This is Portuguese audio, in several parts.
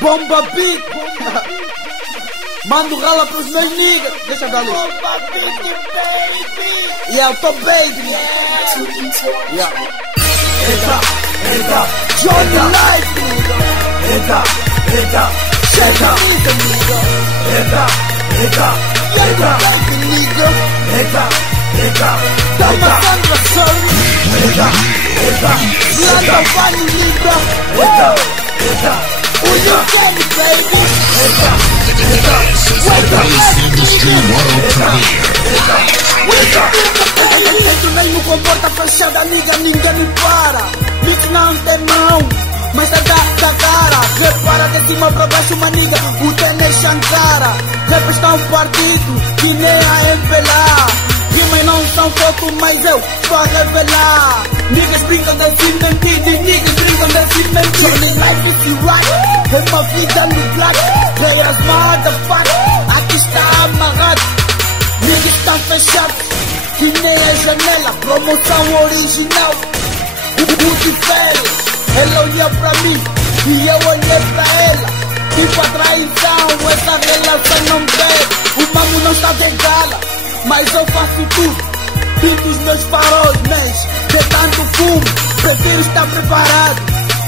Bomba beat. Mando rala pros meus niggas. Deixa eu dar ali. Bomba beat, baby. Yeah, eu tô baby. Yeah. Entra, Johnny Life, nigga. entra, Check nigga, nigga. entra, Yeah, baby, nigga. Dama Sandra, sorry. Landa Vani, nigga. Who you Kenny, baby? Industry World Premiere. Entro mesmo com porta fechada, nigga, ninguém me para. Mix não tem mão, mas tá da cara. Repara de cima pra baixo, uma nigga, o Tene Shankara. Rap está um partido, que nem a MPLA. Rimas não são foto, mas eu tô a revelar. Niggas brincam de se mentir, niggas brincam de se mentir. Johnny Life is right, é uma vida no black. Players motherfucker, aqui está amarrado. Niggas estão fechados, que nem a janela. Promoção original, o difere. Ela olhou pra mim e eu olhei pra ela. Tipo a traição, essa relação não deve. O mamo não está de gala, mas eu faço tudo. Pinto os meus faróis, mas de tanto fumo, prefiro estar preparado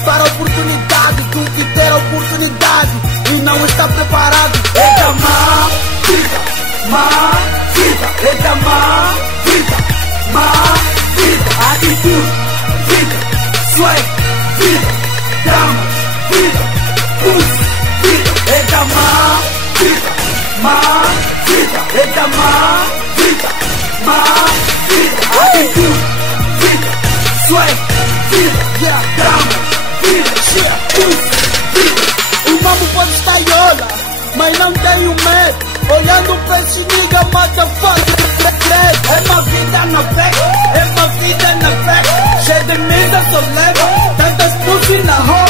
para a oportunidade do que ter a oportunidade e não estar preparado. Eita vida, atitude, vida, swag, vida, drama, vida, pulse, vida, eita vida, atitude, vida, swag, vida, drama, vida, pulse, vida. O mamo pode estar iola, mas não tenho medo. Olhando pra esse nigga, motherfucker. É uma vida na fé, é uma vida na fé. Cheio de merda, só leva tantas pussy na rua.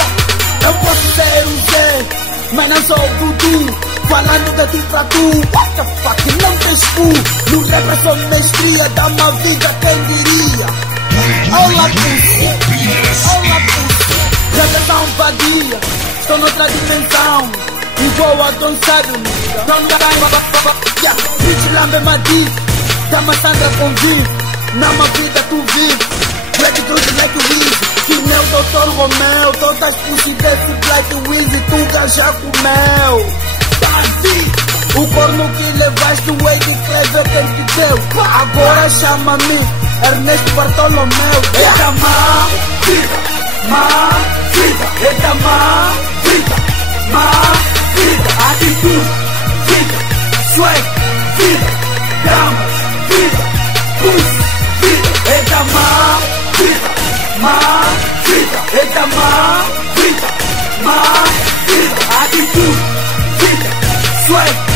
Eu posso ser um Zé, mas não sou o Dudu. Falando de tu pra tu, what the fuck, não tens cu. No rap é só mestria, dá uma vida, quem diria. Olá, pussy, olá, pussy. Redação vadia, estou noutra dimensão. Igual a Don Sado, nigga. Don't time, yeah, bitch lambe madi. Dama Sandra convive, na minha vida tu vive. Black Truth like Weezy, que nem o Dr. Romeo. Todas pussy desse Black Weezy, tu já comeu. O corno que levaste, o Wade de Clever quem te deu. Agora chama-me Ernesto Bartolomeu. Eita vida, atitude, vida, swag, vida, drama, vida, pulse, vida, eita vida, atitude, vida, swag.